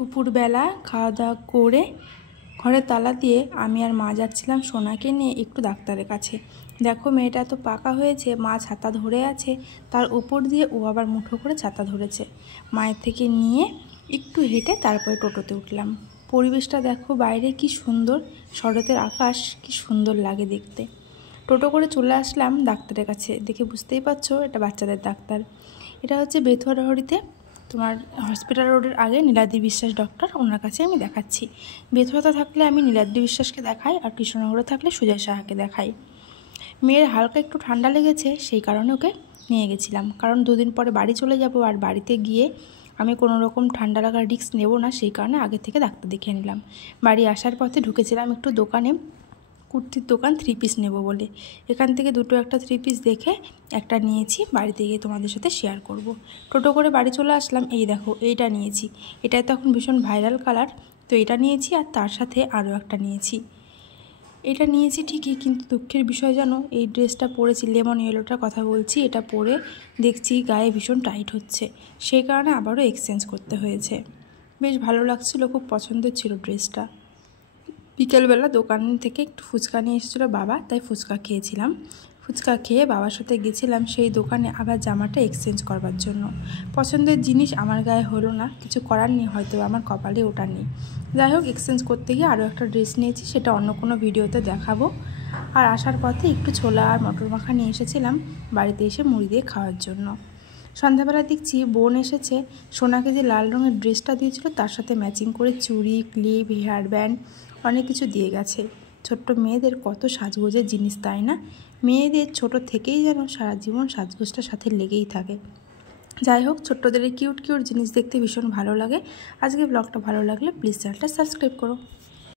দুপুরবেলা খাওয়া দাওয়া করে ঘরে তালা দিয়ে আমি আর মা যাচ্ছিলাম সোনাকে নিয়ে একটু ডাক্তারের কাছে। দেখো মেয়েটা তো পাকা হয়েছে, মা ছাতা ধরে আছে, তার উপর দিয়ে ও আবার মুঠো করে ছাতা ধরেছে। মায়ের থেকে নিয়ে একটু হেঁটে তারপরে টোটোতে উঠলাম। পরিবেশটা দেখো বাইরে কি সুন্দর, শরতের আকাশ কি সুন্দর লাগে দেখতে। টোটো করে চলে আসলাম ডাক্তারের কাছে। দেখে বুঝতেই পারছো এটা বাচ্চাদের ডাক্তার। এটা হচ্ছে বেথুয়ারহরিতে তোমার হসপিটাল রোডের আগে নীলাদ্রি বিশ্বাস ডক্টর, ওনার কাছে আমি দেখাচ্ছি। বেথুয়াতে থাকলে আমি নীলাদ্রি বিশ্বাসকে দেখাই, আর কৃষ্ণনগরে থাকলে সুজয় সাহাকে দেখাই। মেয়ের হালকা একটু ঠান্ডা লেগেছে, সেই কারণে ওকে নিয়ে গেছিলাম, কারণ দুদিন পরে বাড়ি চলে যাব, আর বাড়িতে গিয়ে আমি কোনো রকম ঠান্ডা লাগার রিস্ক নেব না, সেই কারণে আগে থেকে ডাক্তার দেখিয়ে নিলাম। বাড়ি আসার পথে ঢুকেছিলাম একটু দোকানে, কুর্তির দোকান, 3 পিস নেব বলে। এখান থেকে দুটো একটা 3 পিস দেখে একটা নিয়েছি, বাড়িতে গিয়ে তোমাদের সাথে শেয়ার করব। টোটো করে বাড়ি চলে আসলাম। এই দেখো এইটা নিয়েছি, এটা তো এখন ভীষণ ভাইরাল কালার, তো এটা নিয়েছি, আর তার সাথে আরও একটা নিয়েছি। এটা নিয়েছি ঠিকই, কিন্তু দুঃখের বিষয় জানো, এই ড্রেসটা পরেছি, লেমন ইয়েলোটার কথা বলছি, এটা পরে দেখছি গায়ে ভীষণ টাইট হচ্ছে, সেই কারণে আবারও এক্সচেঞ্জ করতে হয়েছে। বেশ ভালো লাগছিল, খুব পছন্দের ছিল ড্রেসটা। বিকেলবেলা দোকান থেকে একটু ফুচকা নিয়ে এসেছিলো বাবা, তাই ফুচকা খেয়েছিলাম। ফুচকা খেয়ে বাবার সাথে গেছিলাম সেই দোকানে আবার জামাটা এক্সচেঞ্জ করবার জন্য। পছন্দের জিনিস আমার গায়ে হলো না, কিছু করার নেই, হয়তো আমার কপালে ওটা নেই। যাই হোক, এক্সচেঞ্জ করতে গিয়ে আরও একটা ড্রেস নিয়েছি, সেটা অন্য কোনো ভিডিওতে দেখাবো। আর আসার পথে একটু ছোলা আর মটর মাখা নিয়ে এসেছিলাম বাড়িতে এসে মুড়ি দিয়ে খাওয়ার জন্য। সন্ধ্যাবেলা দেখছি বোন এসেছে, সোনাকে যে লাল রঙের ড্রেসটা দিয়েছিল তার সাথে ম্যাচিং করে চুড়ি, ক্লিপ, হেয়ার ব্যান্ড অনেক কিছু দিয়ে গেছে। ছোট্ট মেয়েদের কত সাজগোজের জিনিস, তাই না? মেয়েদের ছোট থেকেই যেন সারা জীবন সাজগোজটার সাথে লেগেই থাকে। যাই হোক, ছোট্টদের কিউট কিউট জিনিস দেখতে ভীষণ ভালো লাগে। আজকে ব্লগটা ভালো লাগলে প্লিজ চ্যানেলটা সাবস্ক্রাইব করো।